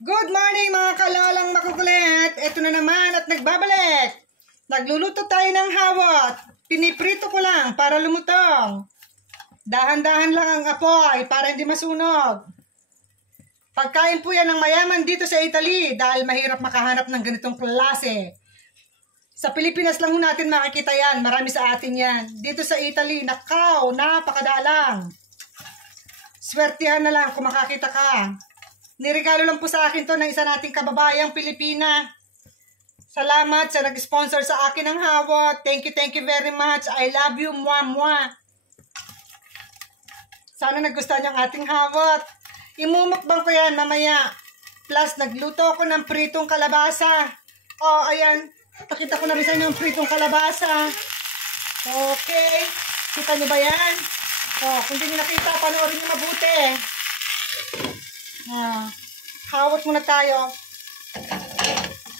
Good morning mga kalolang makukulit! Ito na naman at nagbabalik! Nagluluto tayo ng hawot. Piniprito ko lang para lumutong. Dahan-dahan lang ang apoy para hindi masunog. Pagkain po yan ng mayaman dito sa Italy dahil mahirap makahanap ng ganitong klase. Sa Pilipinas lang ho natin makikita yan. Marami sa atin yan. Dito sa Italy, nakaw, napakadalang. Swertihan na lang kung makakita ka. Niregalo lang po sa akin to ng isa nating kababayang Pilipina. Salamat sa nag-sponsor sa akin ng hawot. Thank you very much. I love you, mwah. Sana nagustuhan yung ating hawot. Imumukbang ko yan mamaya. Plus, nagluto ako ng pritong kalabasa. Oh, ayan. Pakita ko na rin sa inyo yung pritong kalabasa. Okay. Kita nyo ba yan? Oh, kung hindi nyo nakita, panoorin nyo mabuti. Hawot muna tayo.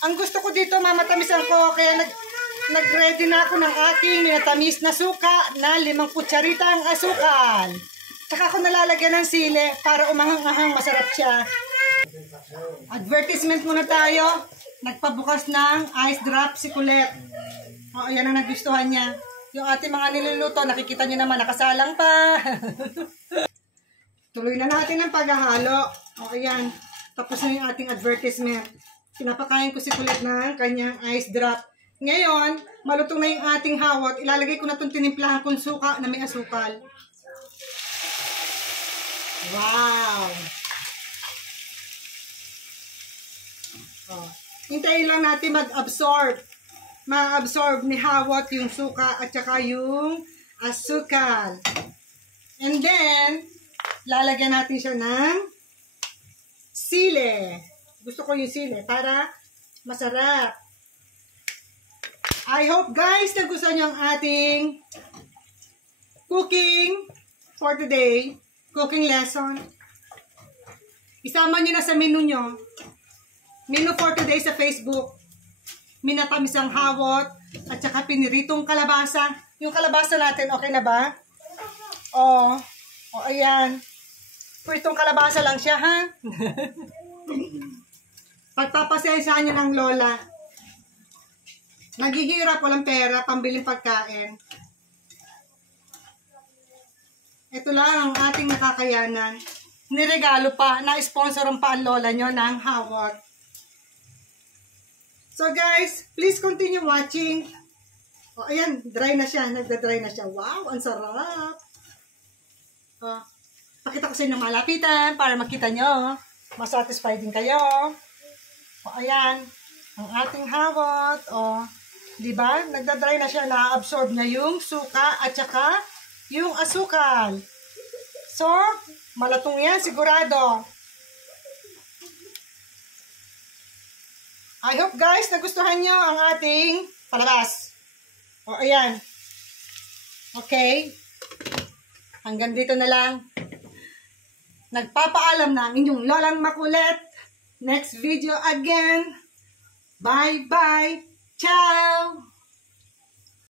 Ang gusto ko dito, mamatamisan ko, kaya nag-ready na ako ng aking minatamis na suka na 5 kutsarita ang asukal. Saka ako nalalagyan ng sili para umanghang-ahang masarap siya. Advertisement muna tayo. Nagpabukas ng ice drop si Colette. O, ayan ang nagustuhan niya. Yung ating mga niluluto, nakikita niyo naman, nakasalang pa. Tuloy na natin ang paghahalo. O, ayan. Tapos na yung ating advertisement. Pinapakain ko si Colette ng kanyang ice drop. Ngayon, malutong na yung ating hawot. Ilalagay ko na itong tinimplahan kong suka na may asukal. Wow! O, hintayin lang natin mag-absorb. Ma-absorb ni hawot yung suka at saka yung asukal. And then, lalagyan natin siya ng sili. Gusto ko yung sili para masarap. I hope guys nagustuhan nyo ang ating cooking for today. Cooking lesson. Isama nyo na sa menu nyo. Menu for today sa Facebook. Minatamis ang hawot at saka piniritong kalabasa. Yung kalabasa natin, okay na ba? O, ayan. Pritong kalabasa lang siya, ha? Pagpapasensyahan nyo ng lola. Naghihirap, walang pera, pambiling pagkain. Ito lang ang ating nakakayanan. Niregalo pa, na-sponsoran pa ang lola nyo ng hawot. So guys, please continue watching. O, ayan, dry na siya. Nagda-dry na siya. Wow, ang sarap. Pakita ko sa inyo malapitan para makita nyo. Masatisfied din kayo. O, ayan. Ang ating hawot. O, diba? Nagda-dry na siya. Na-absorb na yung suka at saka yung asukal. So, malatong yan sigurado. I hope guys nagustuhan nyo ang ating palabas. O, ayan. Okay. Hanggang dito na lang. Nagpapaalam na ang inyong lolang makulit. Next video again. Bye-bye. Ciao!